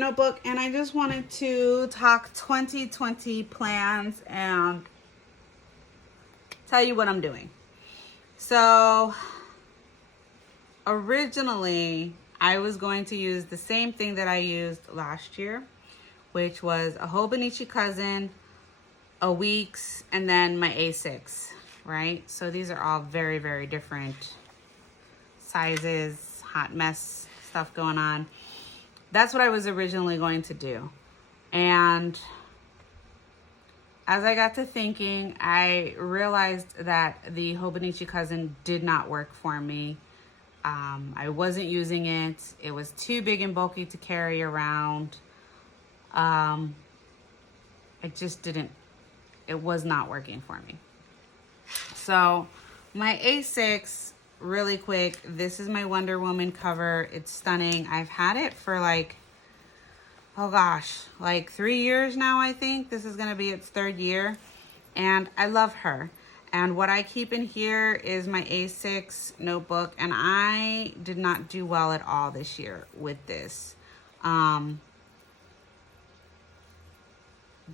notebook, and I just wanted to talk 2020 plans and tell you what I'm doing. So originally I was going to use the same thing that I used last year, which was a Hobonichi Cousin, a Weeks, and then my A6, right? So these are all very, very different sizes, hot mess stuff going on. That's what I was originally going to do. And as I got to thinking, I realized that the Hobonichi Cousin did not work for me. I wasn't using it. It was too big and bulky to carry around. It was not working for me. So my A6, really quick, this is my Wonder Woman cover. It's stunning. I've had it for like 3 years now, I think. This is going to be its 3rd year. And I love her. And what I keep in here is my A6 notebook. And I did not do well at all this year with this.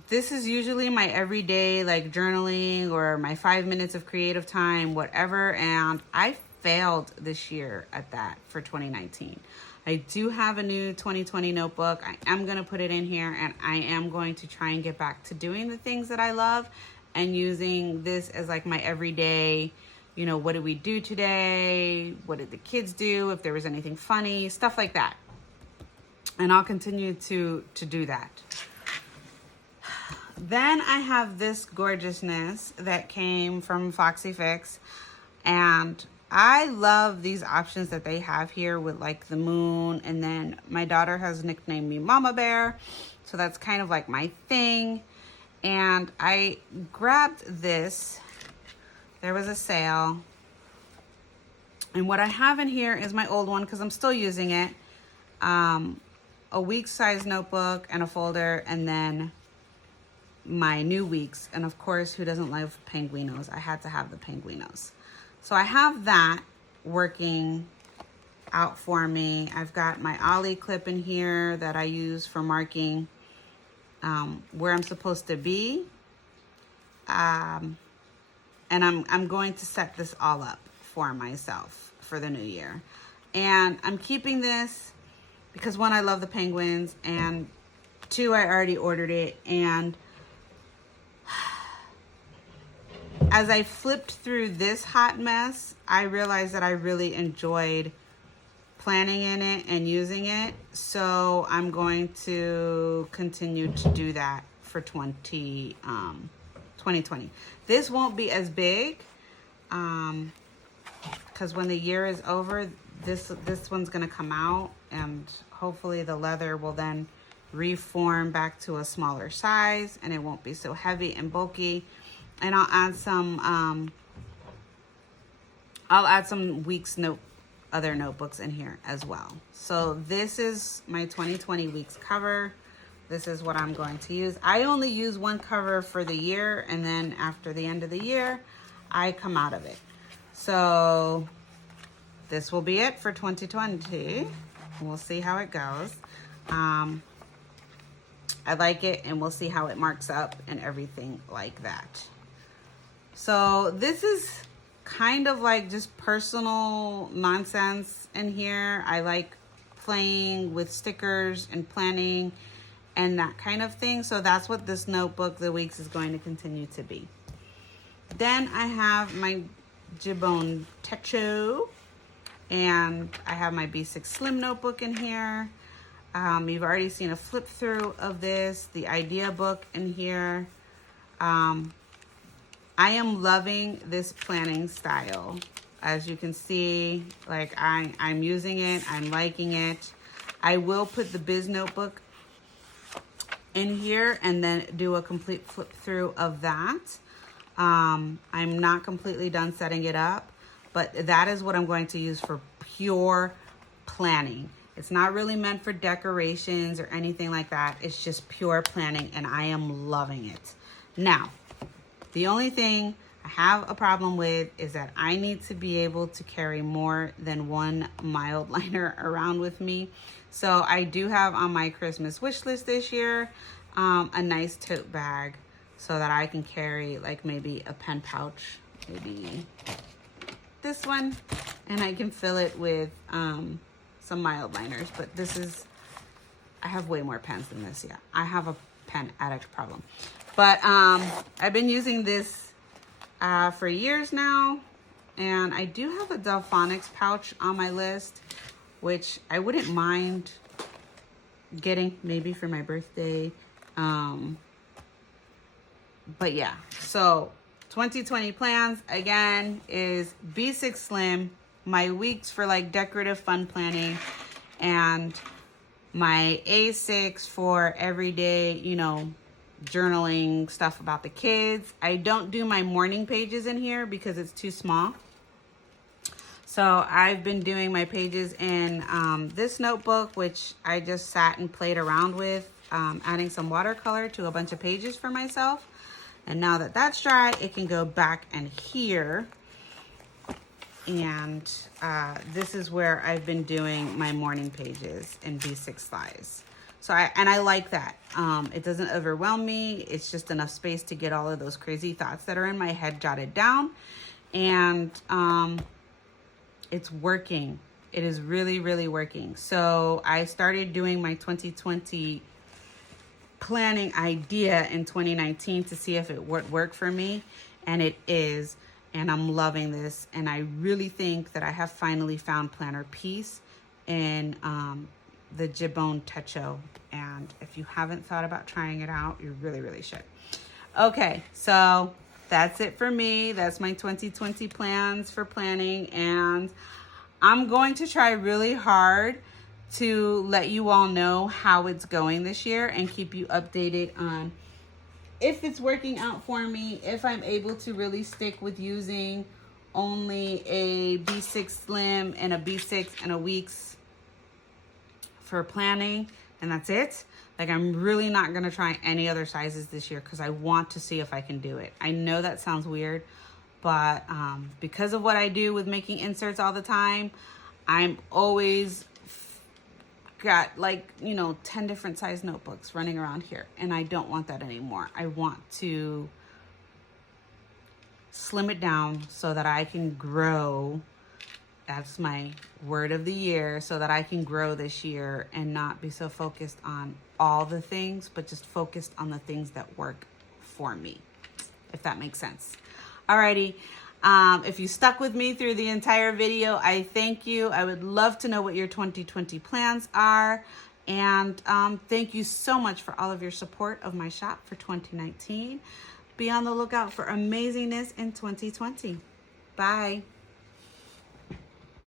This is usually my everyday like journaling or my 5 minutes of creative time, whatever. And I failed this year at that for 2019. I do have a new 2020 notebook. I am going to put it in here, and I am going to try and get back to doing the things that I love and using this as like my everyday, what did we do today? What did the kids do? If there was anything funny, stuff like that. And I'll continue to do that. Then I have this gorgeousness that came from Foxy Fix, and I love these options that they have here with like the moon, and then my daughter has nicknamed me Mama Bear, so that's kind of like my thing. And I grabbed this. There was a sale, and what I have in here is my old one because I'm still using it. A week size notebook and a folder, and then my new Weeks, and of course, who doesn't love Penguinos? I had to have the Penguinos. So I have that working out for me. I've got my Ollie clip in here that I use for marking where I'm supposed to be. And I'm going to set this all up for myself for the new year. And I'm keeping this because 1, I love the penguins, and 2, I already ordered it. And as I flipped through this hot mess, I realized that I really enjoyed planning in it and using it. So I'm going to continue to do that for 2020. This won't be as big because when the year is over, this one's going to come out, and hopefully the leather will then reform back to a smaller size, and it won't be so heavy and bulky. And I'll add some Weeks other notebooks in here as well. So this is my 2020 Weeks cover. This is what I'm going to use. I only use one cover for the year, and then after the end of the year, I come out of it. So this will be it for 2020. We'll see how it goes. I like it, and we'll see how it marks up and everything like that. So this is kind of like just personal nonsense in here. I like playing with stickers and planning and that kind of thing. So that's what this notebook, the Weeks, is going to continue to be. Then I have my Gibbon Techo, and I have my B6 Slim notebook in here. You've already seen a flip through of this, the idea book in here. I am loving this planning style. As you can see, like I'm using it, I'm liking it. I will put the Biz notebook in here and then do a complete flip through of that. I'm not completely done setting it up, but that is what I'm going to use for pure planning. It's not really meant for decorations or anything like that. It's just pure planning, and I am loving it. Now, the only thing I have a problem with is that I need to be able to carry more than one mild liner around with me. So I do have on my Christmas wish list this year a nice tote bag so that I can carry like maybe a pen pouch, maybe this one, and I can fill it with some mild liners. But this is, I have way more pens than this. Yeah, I have a pen addict problem. But I've been using this for years now, and I do have a Delphonics pouch on my list, which I wouldn't mind getting maybe for my birthday. But yeah, so 2020 plans again is B6 Slim, my weeks for like decorative fun planning, and my A6 for everyday, you know, journaling stuff about the kids. I don't do my morning pages in here because it's too small. So I've been doing my pages in this notebook, which I just sat and played around with, adding some watercolor to a bunch of pages for myself. And now that that's dry, it can go back in here. And this is where I've been doing my morning pages in B6 Slides. So I like that. It doesn't overwhelm me. It's just enough space to get all of those crazy thoughts that are in my head jotted down. And it's working. It is really, really working. So I started doing my 2020 planning idea in 2019 to see if it would work for me, and it is, and I'm loving this. And I really think that I have finally found planner peace in the Gibbon Techo, and if you haven't thought about trying it out, you really, really should. Okay, so that's it for me. That's my 2020 plans for planning, and I'm going to try really hard to let you all know how it's going this year and keep you updated on if it's working out for me, if I'm able to really stick with using only a B6 Slim and a B6 and a Weeks for planning, and that's it. Like, I'm really not gonna try any other sizes this year because I want to see if I can do it. I know that sounds weird, but because of what I do with making inserts all the time, I'm always got like, you know, 10 different size notebooks running around here, and I don't want that anymore. I want to slim it down so that I can grow. That's my word of the year, so that I can grow this year and not be so focused on all the things, but just focused on the things that work for me, if that makes sense. Alrighty. If you stuck with me through the entire video, I thank you. I would love to know what your 2020 plans are. And thank you so much for all of your support of my shop for 2019. Be on the lookout for amazingness in 2020. Bye.